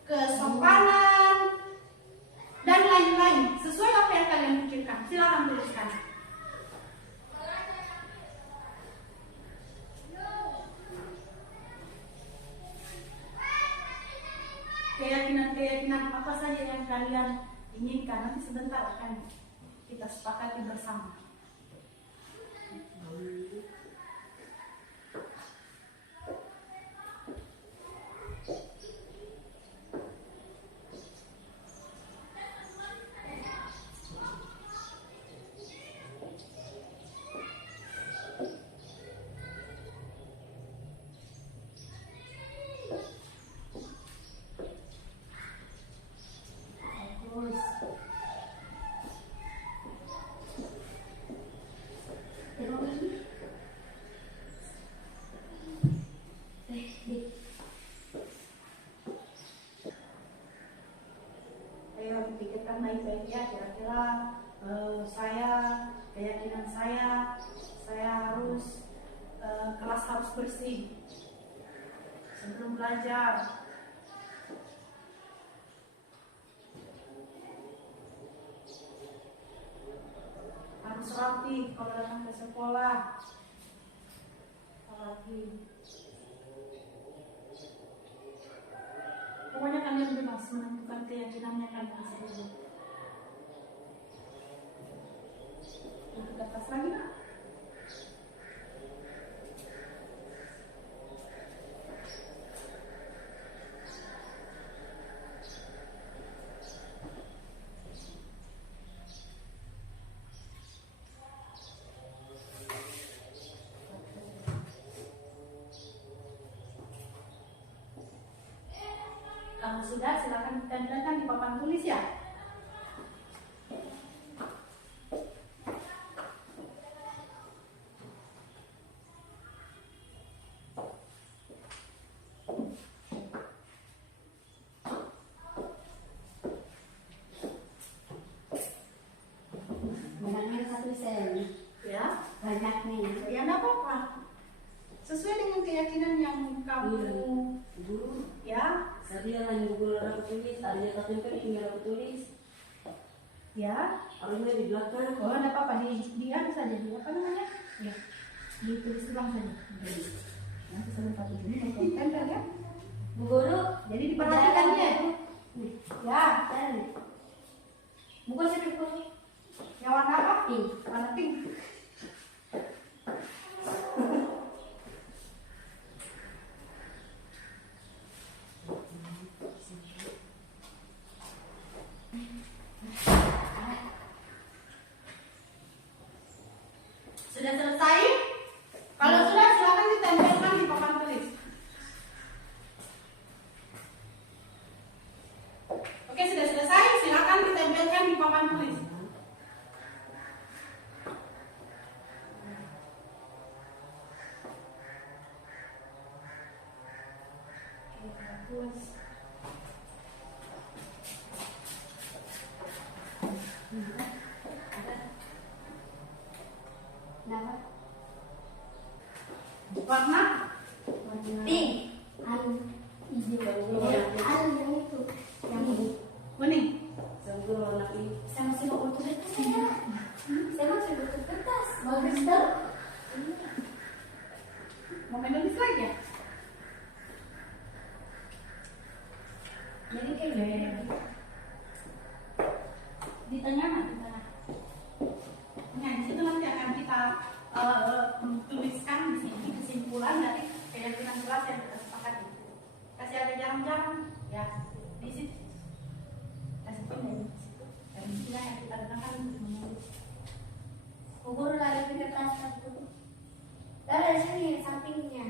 kesopanan, dan lain-lain. Sesuai apa yang kalian pikirkan, silakan tuliskan. Keyakinan-keyakinan apa saja yang kalian inginkan, nanti sebentar akan kita sepakati bersama. Ayo dipikirkan baik-baik ya, kira-kira keyakinan saya harus kelas harus bersih sebelum belajar. Harus rapi kalau datang ke sekolah. Apalagi pokoknya kalian bebas menentukan keyakinannya kalian sendiri. Untuk atas lagi. Kalau sudah, silakan ditempelkan di papan tulis ya. Banyaknya 1 sen. Ya, Banyaknya. ya enggak apa-apa. Sesuai dengan keyakinan yang kamu Guru. ya, Saya lagi guru aku tulis. Ada jatah tempel tinggal aku tulis. ya. Harusnya di belakang. Oh, enggak apa-apa di anu saja, di apa namanya? Ya. Ditulis ulang saja. Nanti sampai satu ini mau tempel ya. Bu guru. Jadi diperhatikan ya. Ya, Dan. Bukan saya buku. yang warna apa? Pink. Warna pink. Sudah selesai? Kalau sudah silakan ditempelkan di papan tulis. Oke, sudah selesai, silakan ditempelkan di papan tulis. Bagus. Kenapa? Warna Pink. Hijau. Yang itu. Yang ini. kuning. Sungguh warna pink. Saya masih mau urut kertas ya. Saya masih urut kertas. Bagus dong. Mau menulis lagi ya? Jadi kayak Di tengah, di tengah. Nah, di situ nanti akan kita tuliskan di sini kesimpulan dari keyakinan kelas yang kita sepakati. Kasih ada jarum-jarum, ya di situ. Kasih pin dari situ. Dan istilah yang kita gunakan untuk menulis. guru lagi di kertas satu. Dari sini sampingnya.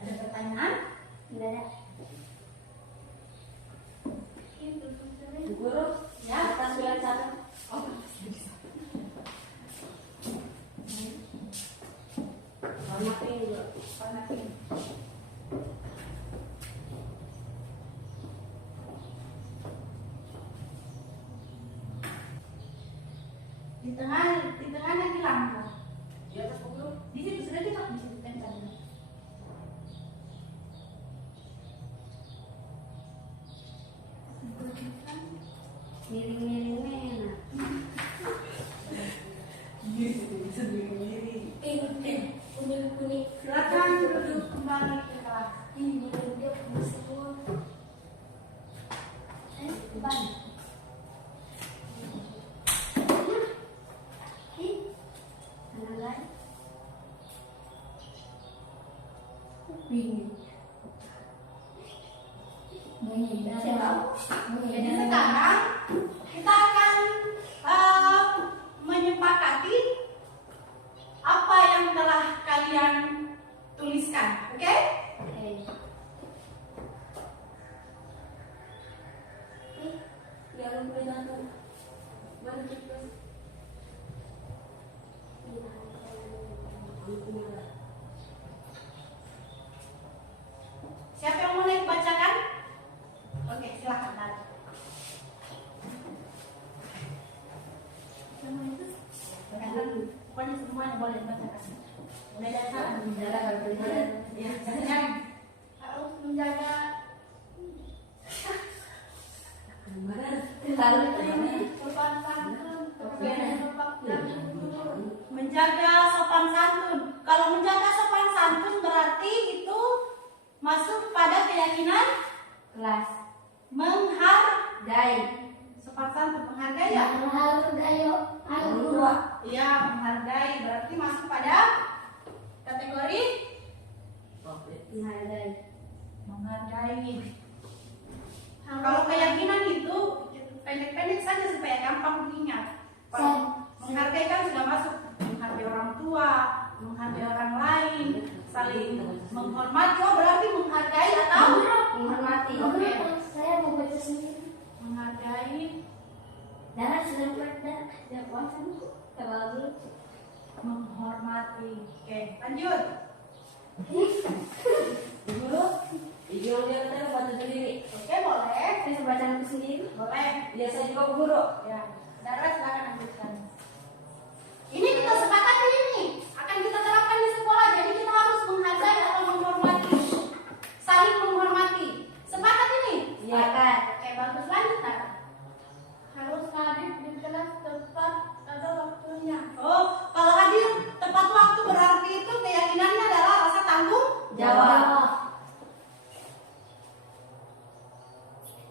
Ada pertanyaan? Tidak ada. Bu guru, Ya. kertas bulan 1. Oh, Warna pink juga. warna pink. Di tengah yang hilang. Di atas Bu guru. Di situ sudah kita di situ tempel. Miring-miringnya enak. Pink. Kuning-kuning. Silakan duduk kembali ke kelas. Ini dia punya semua. Banyak. Mana lagi? Bingung. Jadi sekarang kita akan menyepakati apa yang telah kalian tuliskan, oke? Oke. Jangan boleh datang. Baru cepat. Siapa yang mulai bacakan? Oke, silakan. Lari. Pokoknya semuanya boleh bacakan. Mulai dari sana. Ya, jangan. Harus menjaga sopan santun. Menjaga sopan santun. Kalau menjaga sopan santun berarti itu masuk pada keyakinan Kelas. menghargai. Sopan santun menghargai ya? Iya, menghargai berarti masuk pada kategori menghargai. Kalau keyakinan itu pendek-pendek saja supaya gampang diingat. Kalau menghargai kan sudah masuk menghargai orang tua, menghargai orang lain, saling menghormati. Oh, berarti menghargai atau Menghormati. Oke. Saya mau baca sendiri. menghargai, Darah sedang pada puasa terlalu. menghormati. Oke, lanjut. Guru, Ijung dia kita baca sendiri. Oke, boleh. Saya baca buku sendiri. Boleh. Dia saya juga guru. Ya, saudara silakan lanjutkan. Ini kita sepakati ini akan kita terapkan di sekolah. Jadi kita harus menghargai atau menghormati, saling menghormati. Sepakat ini? Iya kan? Oke, bagus, lanjut Nara. Harus hadir di kelas tepat pada waktunya. Oh, kalau hadir tepat waktu berarti itu keyakinannya adalah rasa tanggung Jawab.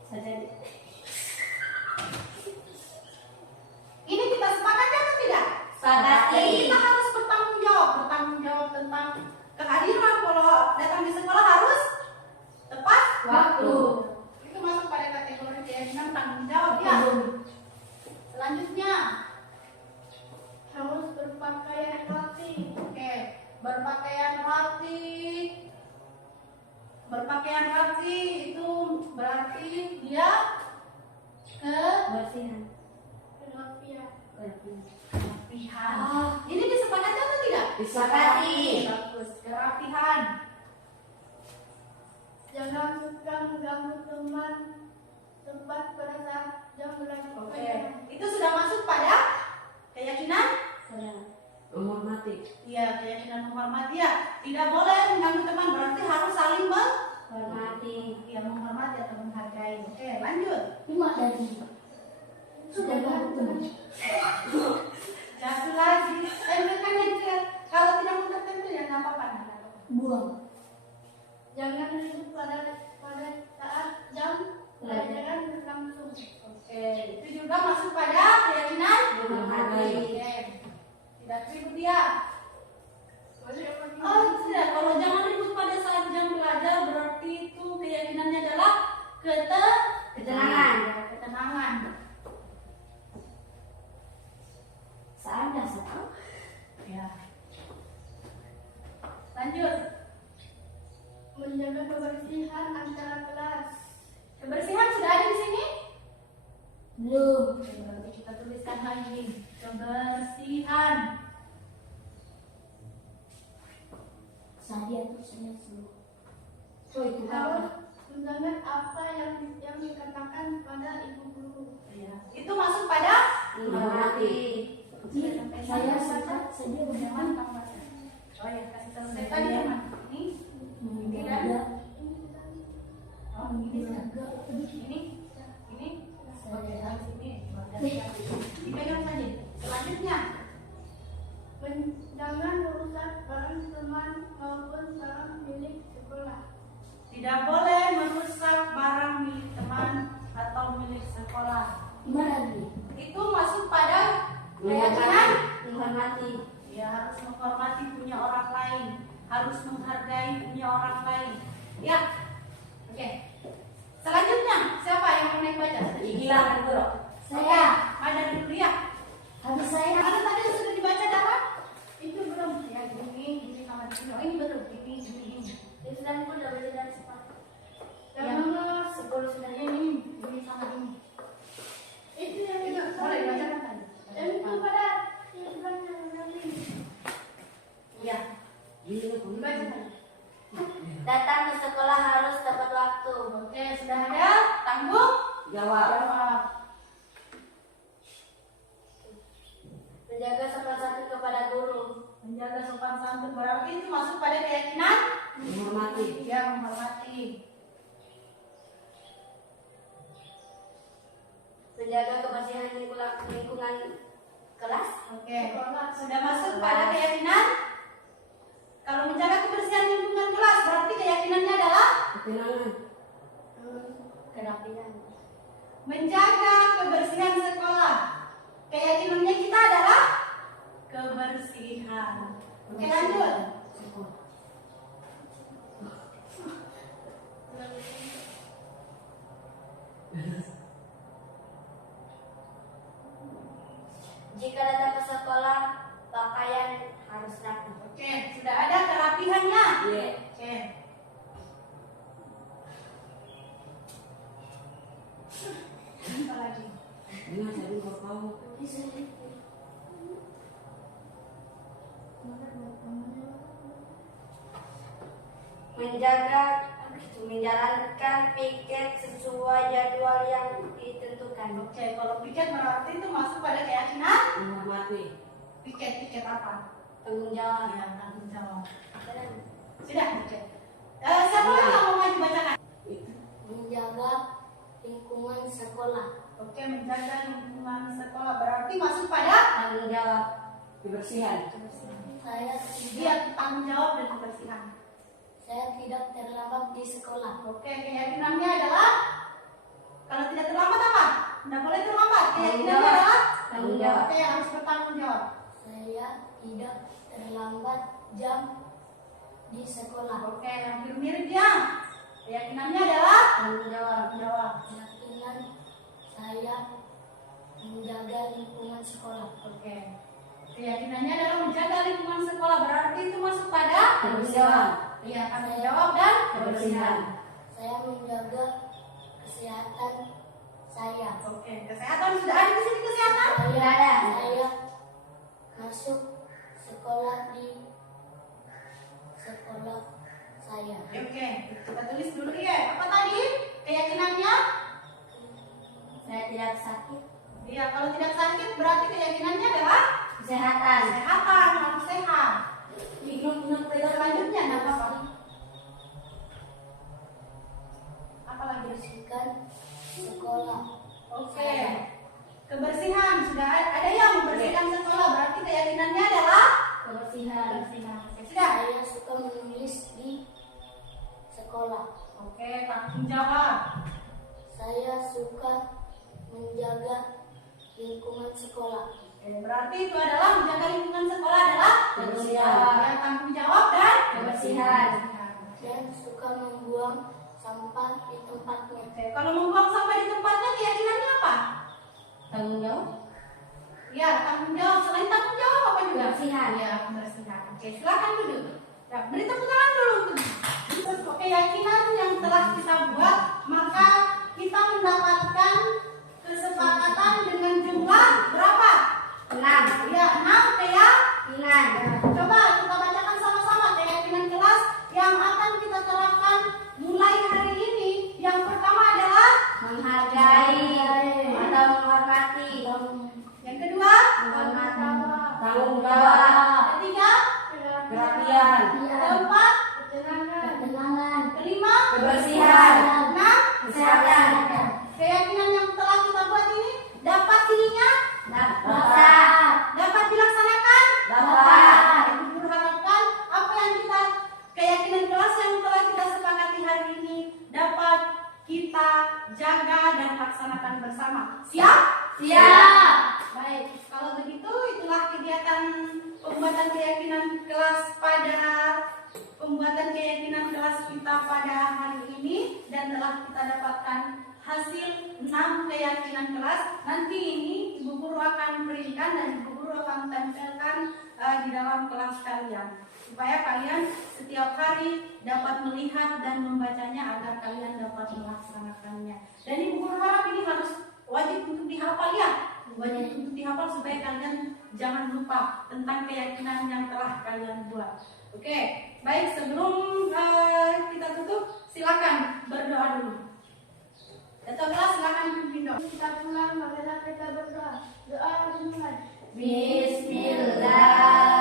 Saja. Ini kita sepakati atau tidak? Sepakati. Jadi kita harus bertanggung jawab tentang kehadiran. Kalau datang di sekolah harus tepat Waktu. Itu masuk pada kategori keyakinan tanggung jawab ya. Selanjutnya, Harus berpakaian rapi. oke, berpakaian rapi. Berpakaian rapi itu berarti dia Bersihan. Rapiah. kerapihan. Ini disepakati atau tidak? Disepakati. Bagus, kerapihan. Jangan suka mengganggu teman tempat pada saat jam belajar. Oke, itu sudah masuk pada keyakinan? Menghormati. Iya, keyakinan menghormati ya. Tidak boleh mengganggu teman, berarti harus saling Hormati. ya, menghormati atau menghargai. Oke, lanjut. Lima tadi. Sudah bangun. Satu lagi. Kan juga kalau tidak tertentu ya nggak apa-apa. Buang. Jangan duduk pada saat jam pelajaran berlangsung. Oke, itu juga masuk pada keyakinan Menghormati. Oke. Tidak ribut ya. Boleh Oh, tidak. Kalau jangan ribut pada saat jam belajar berarti itu keyakinannya adalah Ketenangan. ketenangan. Seanda tahu. Ya. Lanjut. menjaga kebersihan antara kelas. Kebersihan sudah ada di sini? Belum. Oke, berarti kita tuliskan lagi. Kebersihan. Saya tuh saya semua. Oh itu Harus mendengar apa yang dikatakan pada ibu guru. Ya. Itu masuk pada menghormati. Saya saja Jangan tambah. Oh ya, kasih selesai tadi teman. Ini menjaga. oh ini oke, harus ini dipegang saja. Selanjutnya Jangan merusak barang teman maupun barang milik sekolah. tidak boleh merusak barang milik teman atau milik sekolah. Gimana lagi? Itu masuk pada keyakinan. Menghormati. Ya, harus menghormati punya orang lain, harus menghargai punya orang lain. Ya, oke. Selanjutnya siapa yang mau naik baca? Gila kan bro. Saya. Ada dulu ya. Habis saya. Ada tadi yang sudah dibaca dapat? Itu belum. Ya, ini sama ini. Oh, ini belum. Ini. Itu tadi pun udah belajar dari sekolah. Yang nomor 10 sudah ini sama ini. Itu yang tidak Boleh dibacakan tadi. Dan itu pada sebenarnya nanti. Ya. Baca. Datang ke sekolah harus tepat waktu. Oke, sudah ada. Tanggung Jawab. jawab. Menjaga sopan santun kepada guru. Menjaga sopan santun berarti itu masuk pada keyakinan. Menghormati. Dia menghormati. Menjaga kebersihan lingkungan kelas. Oke, sudah masuk pada keyakinan. Kalau menjaga kebersihan lingkungan kelas berarti keyakinannya adalah Ketenangan. Kerapian. menjaga kebersihan sekolah. Keyakinannya kita adalah kebersihan. Oke, lanjut. Jika datang ke sekolah, pakaian harus rapi. Oke, sudah ada kerapihannya. Iya. Oke. Apa lagi? Gimana tadi kau tahu? Menjaga menjalankan piket sesuai jadwal yang ditentukan. Oke, kalau piket berarti itu masuk pada keyakinan. Menghormati. Piket apa? Tanggung jawab. Ya, tanggung jawab. Sudah, piket. Siapa lagi yang mau maju bacakan? Menjaga lingkungan sekolah. Oke, menjaga lingkungan sekolah berarti masuk pada Tanggung jawab. Kebersihan. Saya dia tanggung jawab dan kebersihan. tidak terlambat di sekolah. Oke, keyakinannya adalah kalau tidak terlambat apa? Tidak boleh terlambat. Keyakinannya adalah Tanggung jawab. Oke, harus bertanggung jawab. Saya tidak terlambat jam di sekolah. Oke, hampir mirip ya. Keyakinannya adalah Tanggung jawab. jawab. Keyakinan saya menjaga lingkungan sekolah. Oke. Keyakinannya adalah menjaga lingkungan sekolah berarti itu masuk pada Tanggung jawab. Iya, tanggung jawab dan Kebersihan. Saya menjaga kesehatan saya. Oke, kesehatan sudah ada di sini kesehatan? Tidak ada. Saya masuk sekolah di sekolah saya. Oke, kita tulis dulu ya. Apa tadi? Keyakinannya? Saya tidak sakit. Iya, kalau tidak sakit berarti keyakinannya adalah Kesehatan. kesehatan, harus sehat. Minum Selanjutnya apa apa? Apa lagi? Bersihkan sekolah. Oke. Kebersihan sudah ada yang membersihkan sekolah berarti keyakinannya adalah Kebersihan. kebersihan. Oke, sudah. Saya suka menulis di sekolah. Oke, tanggung jawab. Saya suka menjaga lingkungan sekolah. Oke, berarti itu adalah menjaga lingkungan sekolah adalah Tanggung jawab. ya, tanggung jawab dan Kebersihan. Dan suka membuang sampah di tempatnya. Oke, kalau membuang sampah di tempatnya keyakinannya apa? Tanggung jawab. Ya, tanggung jawab. Selain tanggung jawab apa juga? Kebersihan. Ya, kebersihan. Oke, silakan duduk. Ya, beri tepuk tangan dulu. Terus keyakinan yang telah kita buat, maka kita mendapatkan kesepakatan dengan jumlah berapa? 6. Ya, 6 keyakinan. Keyakinan. Coba kita bacakan sama-sama keyakinan kelas yang akan kita terapkan mulai hari ini. Yang pertama adalah Menghargai atau menghormati. yang kedua, Tanggung jawab. ketiga, Perhatian. keempat, Ketenangan. kelima, Kebersihan. enam, Kesehatan. keyakinan yang telah kita buat ini dapat diingat, Dapat. dapat dilaksanakan. Dapat. Ibu harapkan apa yang kita keyakinan kelas yang telah kita sepakati hari ini dapat kita jaga dan laksanakan bersama. Siap? Siap. Baik, kalau begitu itulah kegiatan pembuatan keyakinan kelas kita pada hari ini dan telah kita dapatkan hasil 6 keyakinan kelas. Nanti ini Ibu Guru akan berikan dan Ibu Guru akan tempelkan di dalam kelas kalian supaya kalian setiap hari dapat melihat dan membacanya agar kalian dapat melaksanakannya. Dan Ibu Guru harap ini harus wajib untuk dihafal ya. Wajib untuk dihafal supaya kalian jangan lupa tentang keyakinan yang telah kalian buat. Oke, baik, sebelum kita tutup, silakan berdoa dulu. Datanglah, silakan pimpin doa. Kita pulang, marilah kita berdoa. Doa dimulai. Bismillah.